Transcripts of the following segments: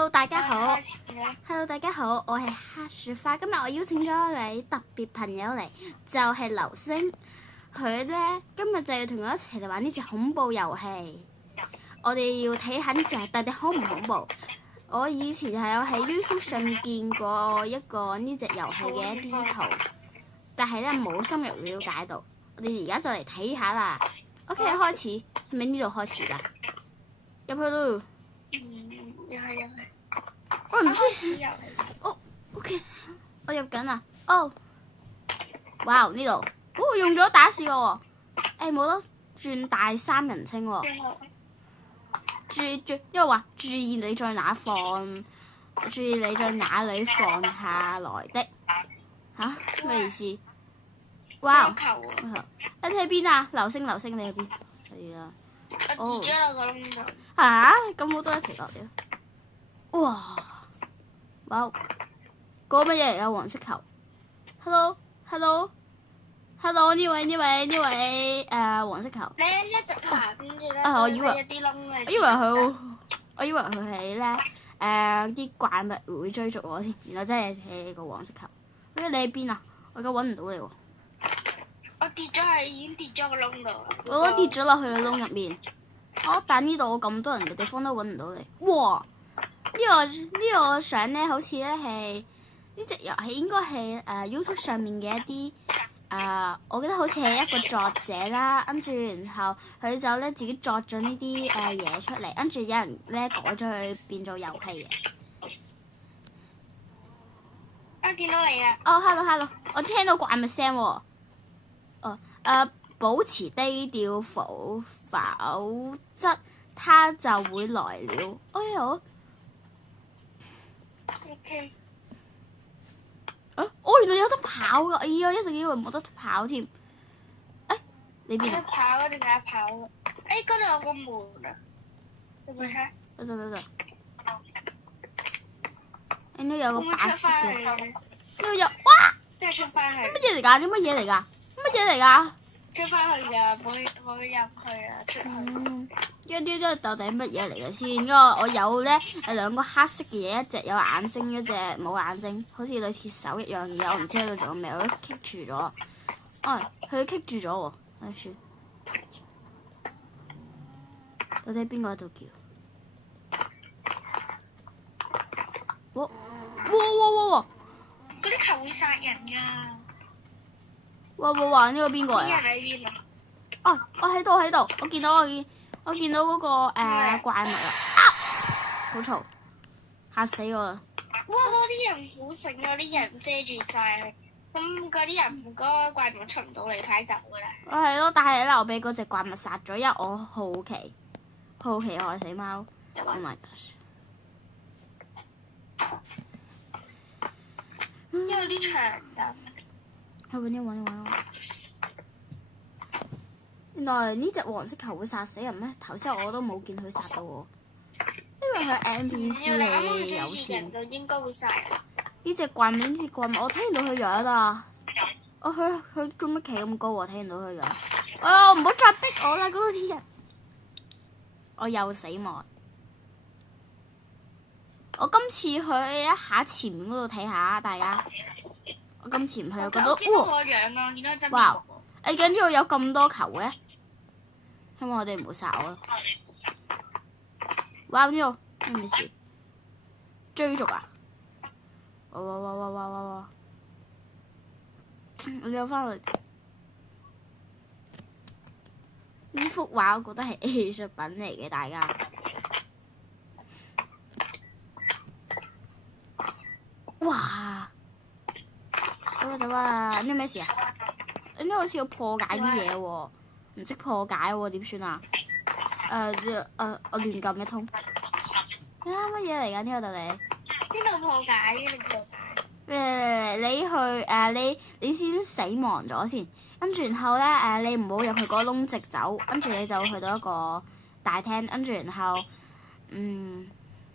Hello，大家好。Hello，大家好，我係黑雪花。今日我邀請咗一位特別朋友嚟，就係流星。佢呢，今日就要同我一齊嚟玩呢隻恐怖遊戲。我哋要睇下呢隻到底恐唔恐怖。我以前係有喺 YouTube 上面見過一個呢隻遊戲嘅一啲圖，但係呢冇深入了解到。我哋而家就嚟睇下啦。OK， 開始，係咪呢度開始啦？入去咯。又係。我唔知。哦 ，OK， 我入緊啦。哦，哇！呢度，用咗打士喎。冇得轉大三人稱喎。因為話注意你在哪放，注意你在哪裏放下來的。吓？咩意思？哇！你喺邊啊？流星，你喺邊？係啊。我跌咗落個窿度。嚇！咁我都一齊落嚟。哇！哇！嗰個乜嘢嚟㗎？黃色球。Hello，呢位黃色球。你一直行跟住咧，我以為有啲窿嘅。我以為佢係咧啲怪物會追逐我添，然後真係個黃色球。你喺邊啊？我而家揾唔到你喎。我已經跌咗個窿度。我都跌咗落去個窿入面。但呢度咁多人嘅地方都揾唔到你。哇！呢個相咧，好似咧係呢隻遊戲應該係YouTube 上面嘅一啲我記得好似係一個作者啦，跟住然後佢就咧自己作咗呢啲嘢出嚟，跟住有人咧改咗佢變做遊戲嘅。我見到你啊！Hello， 我聽到怪物聲喎。保持低調，否則他就會來了。哎呀！ OK。原來有得跑㗎！我一直以為冇得跑添。你邊啊？有得跑定係跑啊？嗰度有個門啊！你咪睇。等。應該有個白色嘅。呢度有哇！即係出翻去。乜嘢嚟㗎？乜嘢嚟㗎？出翻去㗎，冇入去啊！出去。呢啲都到底乜嘢嚟嘅先？因為我有咧兩個黑色嘅嘢，一隻有眼睛，一隻冇眼睛，好似類似手一樣嘢。我唔知喺度做咩，我都棘住咗。佢棘住咗喎。算。到底邊個喺度叫？哇！嗰啲球會殺人㗎。哇！呢個邊個嚟啊？啲人喺邊啊？我喺度，我見到嗰個怪物啦！好嘈，嚇死我啦！哇！嗰啲人好醒啊，啲人遮住晒，咁嗰啲人嗰個怪物出唔到嚟，太走㗎啦。係咯，但係咧，我俾嗰隻怪物殺咗，因為我好奇害死貓。Oh my gosh！ 因為啲長凳。去揾。原來呢隻黃色球會殺死人咩？頭先我都冇見佢殺到我，因為佢 NPC 嚟嘅有線。就應該會殺人。呢隻怪物，我聽唔到佢樣啊！佢做乜企咁高啊？聽唔到佢樣。唔好再逼我啦！嗰啲人，我又死亡。我今次去一下前面嗰度睇下，大家。我今次唔去，我覺得哇！跟住有咁多球嘅，希望我哋唔好殺我啦。哇！呢個咩事？追逐啊！哇！我溜翻去。呢幅畫我覺得係藝術品嚟嘅，大家。哇！走啊！呢咩事啊？應該好似要破解啲嘢喎，唔識破解喎，點算啊？我亂撳一通。乜嘢嚟㗎？呢個道理？邊度破解嘅？你去你先死亡咗先，跟住然後咧你唔好入去嗰個窿直走，跟住你就去到一個大廳，跟住然後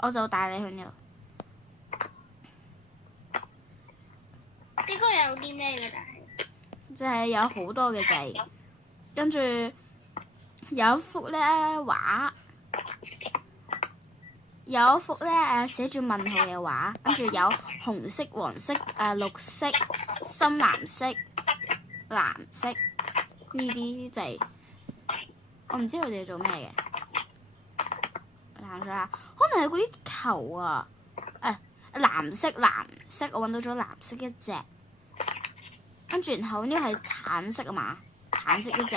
我就帶你去呢度。應該有啲咩嘅？即係有好多嘅掣，跟住有一幅咧畫，有一幅咧寫住問號嘅畫，跟住有紅色、黃色、綠色、深藍色、藍色呢啲就係、我唔知佢哋做咩嘅。藍色啊，可能係嗰啲球啊。藍色，我揾到咗藍色一隻，跟住然後呢個係橙色啊嘛，橙色一隻。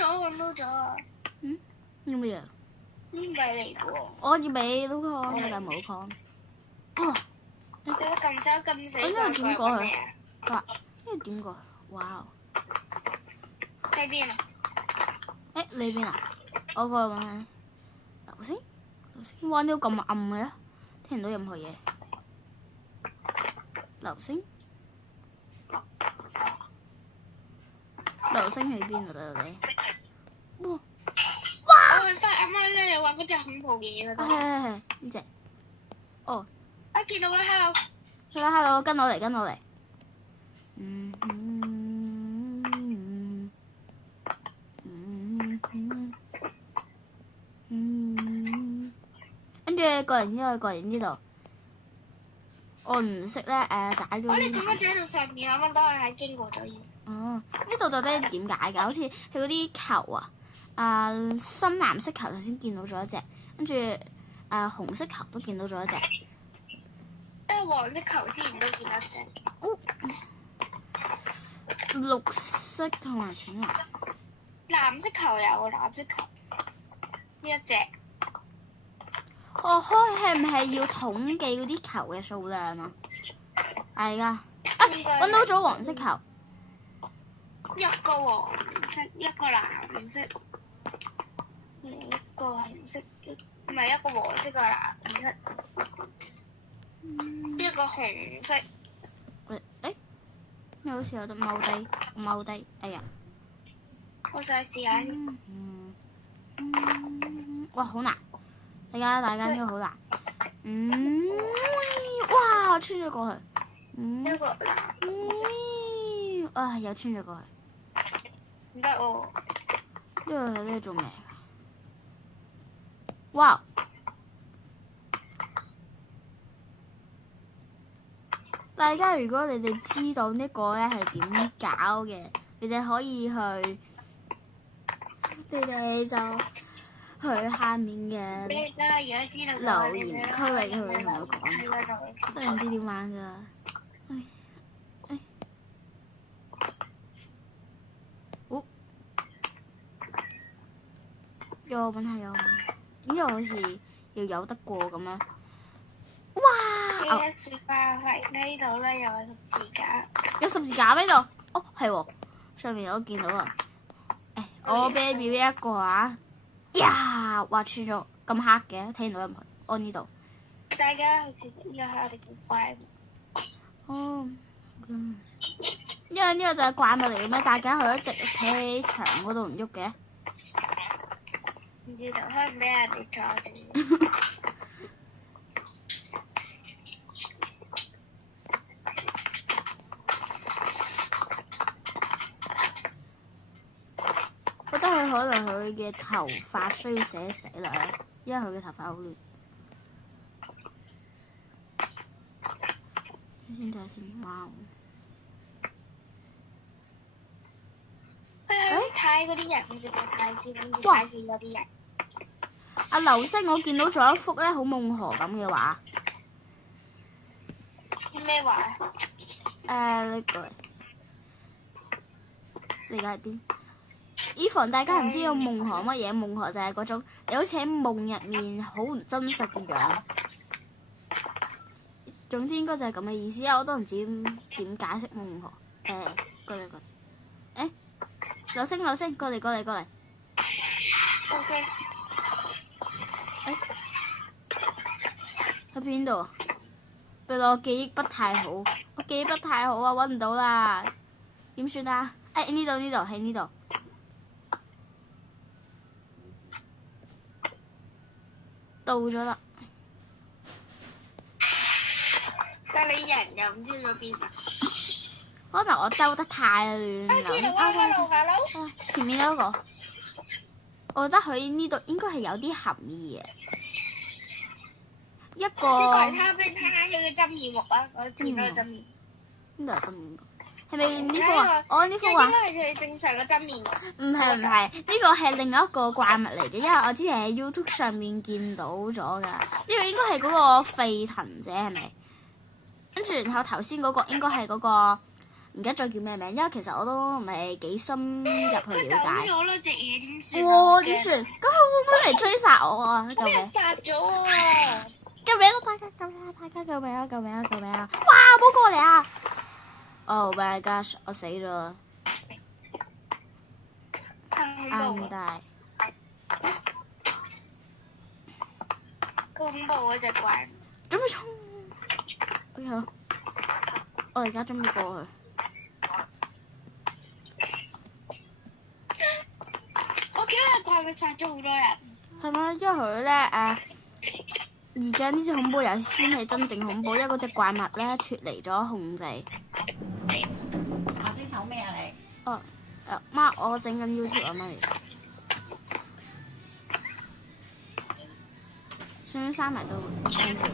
揾到咗啊！要乜嘢？呢唔係嚟嘅喎。我要俾老公，我但冇講。哦，你點解咁手咁死？我應該點過去？佢話應該點過去？哇！喺邊啊？你邊啊？我個咩？流星，哇！呢個咁暗嘅，聽唔到任何嘢。流星喺邊度啊？你？哇！我去翻啱啱咧，你話嗰隻恐怖嘢嗰度。係呢隻。哦。我見到啦 ，hello。hello，跟我嚟。跟住過嚟呢度。我唔識咧解咗。我哋點解喺度上面啱啱都係經過咗嘢？哦，呢度到底點解㗎？好似係嗰啲球啊，深藍色球頭先見到咗一隻，跟住紅色球都見到咗一隻。黃色球之前都見到一隻。綠色同埋淺藍。藍色球有藍色球，呢一隻。係唔係要統計嗰啲球嘅數量啊？係㗎。揾到咗黃色球。一個黃色，一個藍色，一個紅色，唔係一個黃色個藍色，一個紅色。你好似有得踎低，哎呀！我想試下。哇，好難！大家呢個好難。哇！我穿咗過去。一個藍。啊！又穿咗過去。唔得喎！呢個做咩？哇！大家如果你哋知道呢個咧係點搞嘅，你哋可以去，你哋就去下面嘅留言區域去同我講，真係唔知點玩㗎。有問題有，點解好似要有得過咁樣？哇！呢樹花係呢度咧，有十字架。有十字架喺度？哦，係喎，上面我都見到啊。我俾你表演一個啊！呀，畫穿咗咁黑嘅，睇唔到任何。我呢度。大家其實依家係我哋叫怪。哦。因為呢個就係怪物嚟嘅咩？大家佢一直企喺牆嗰度唔喐嘅。唔知道，可能俾人哋抓住。覺得佢可能佢嘅頭髮需要洗一洗啦，因為佢嘅頭髮好亂。先睇下先，哇！踩嗰啲人，唔識得踩先，跟住踩線嗰啲人。阿流星，我見到咗一幅咧，好夢河咁嘅畫。咩畫？呢個你而家喺邊？以防大家唔知道夢河乜嘢，夢河就係嗰種你好似喺夢入面好唔真實嘅樣。總之應該就係咁嘅意思啊！我都唔知點解釋夢河。過嚟。流星，過嚟。OK。喺邊度？對我記憶不太好，啊，揾唔到啦，點算啊？呢度喺呢度，到咗啦。但你人又唔知去咗邊啊？可能我兜得太亂啦。前面嗰個。我覺得佢呢度應該係有啲含義嘅。一個呢個係他嘅真面目啊！我見到佢真面目。邊度係真面目？係咪呢幅啊？我呢幅畫應該係佢正常嘅真面目。唔係，呢個係另一個怪物嚟嘅，因為我之前喺 YouTube 上面見到咗㗎。呢個應該係嗰個沸騰者係咪？跟住然後頭先嗰個應該係嗰個唔記得咗叫咩名，因為其實我都唔係幾深入去了解。咗咯，隻嘢點算？哇！點算？咁佢會唔會嚟追殺我啊？救命！殺咗喎！救命啊！大家救命啊！大家救命啊！救命啊！救命啊！哇！唔好過嚟啊！Oh my gosh！我死咗。啱大。恐怖嗰隻怪。準備衝！哎呀！我而家準備過去。我見到個怪物殺咗好多人。係咪？因為佢咧而家呢隻恐怖遊戲先係真正恐怖，因為嗰隻怪物咧脫離咗控制。我蒸頭咩啊你？哦，媽，我整緊 YouTube 啊媽咪。想閂埋都跟住。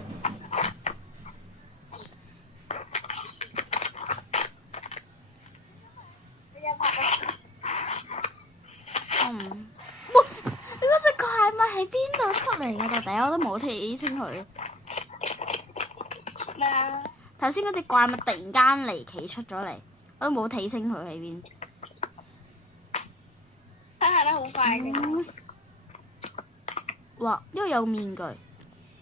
哇！你嗰隻怪物喺邊度出嚟㗎？到底我都冇睇清佢。咩啊？頭先嗰隻怪物突然間離奇出咗嚟，我都冇睇清佢喺邊。佢行得好快嘅。哇！呢個有面具，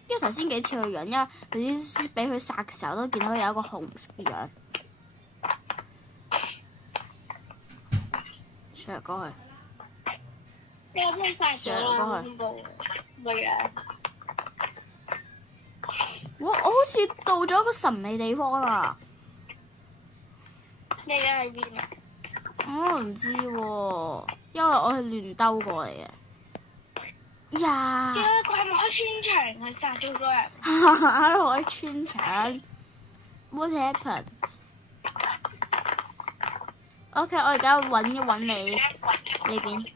因為頭先幾似佢樣，因為頭先俾佢殺嘅時候都見到佢有一個紅色嘅樣。上過去。我真係殺咗啦！好恐怖個樣。我好似到咗一個神秘地方啦。你而家喺邊啊？我唔知喎，因為我係亂兜過嚟嘅。呀！點解怪物可以穿牆啊？殺咗好多人。可以穿牆 ？What happened？ OK， 我而家揾一揾你呢邊。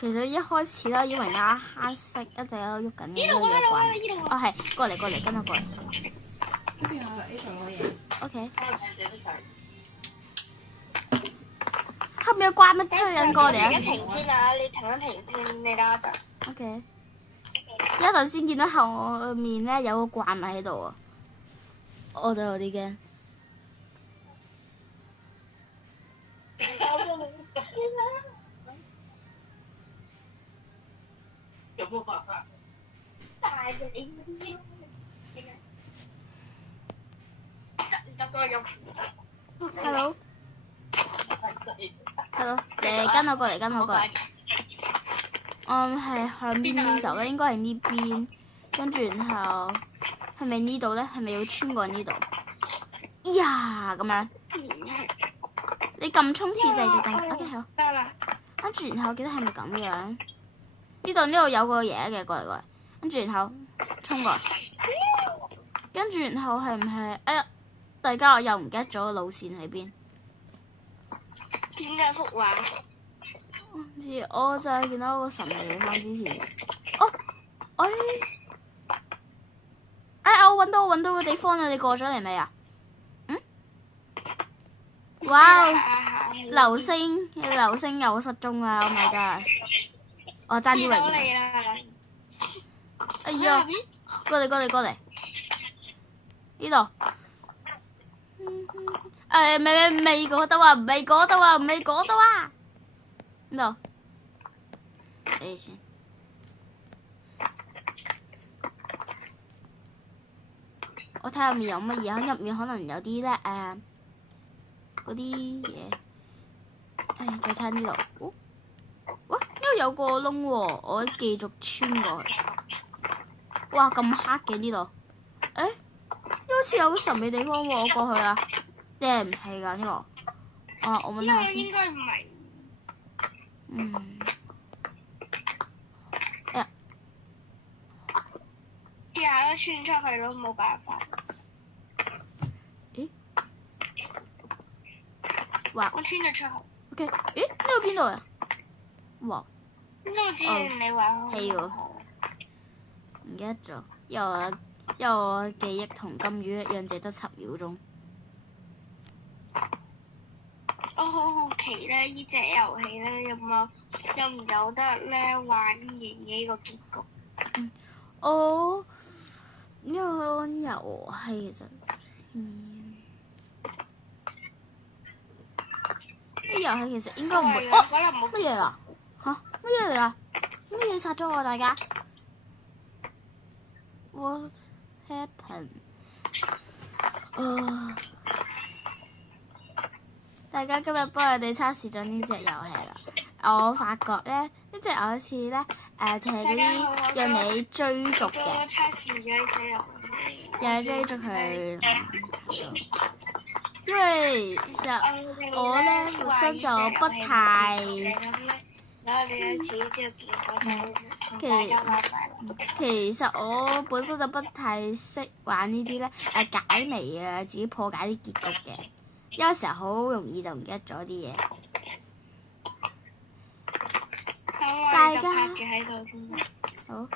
其實一開始咧，以為有黑色一直喺度喐緊嘅呢個嘢怪。哦係，過嚟，跟我過嚟。呢邊有呢度攞嘢。OK。後面有怪物追緊過嚟啊！你停先啊！你停一停先，你等一陣。OK。一頭先見到後面咧有個怪物喺度啊，我都有啲驚。有冇辦法？大你得個用。Hello，你跟我過嚟，跟我過嚟。係向邊走咧？應該係呢邊，跟住然後係咪呢度咧？係咪要穿過呢度？呀，咁樣。你撳衝刺掣就撳。OK 好。得啦。跟住然後記得係咪咁樣？呢度有個嘢嘅，過嚟，跟住然後衝過嚟，跟住然後係唔係？哎呀，大家我又唔記得咗個路線喺邊。點解幅畫？唔知，我就係見到個神秘地方之前。哦，我揾到個地方啦！你過咗嚟未啊？嗯？哇！流星又失蹤啦 ！Oh my god！ 我爭啲嚟。哎呀！過嚟！呢度。未嗰度啊！呢度。誒先。我睇下入面有乜嘢，入面可能有啲咧嗰啲嘢。再睇呢度。哇！呢度有個窿喎，我繼續穿過去。哇！咁黑嘅呢度。呢好似有個神秘地方喎，我過去啊。定係唔係㗎呢個？我問下先。應該唔係。試下都穿出去咯，冇辦法。咦？哇！我穿咗出去。OK，呢個邊度啊？哇！咁我之前你話係喎唔記得咗，因為我記憶同金魚一樣，只得10秒鐘。我好好奇咧，呢隻遊戲咧有唔有得咧玩完呢個結局？我呢個遊戲就呢遊戲其實應該唔會。哦，可能冇乜嘢啊？嚇乜嘢嚟啊？乜嘢殺咗我大家？What happened？大家今日幫我哋測試咗呢隻遊戲啦。我發覺咧，呢隻遊戲咧就係嗰啲讓你追逐我嘅，測試咗呢隻遊戲。又係追逐佢。因為其實我咧本身就不太，其實我本身就不太識玩呢啲咧解謎啊，自己破解啲結局嘅，有時候好容易就唔記得咗啲嘢。大家喺度先。好。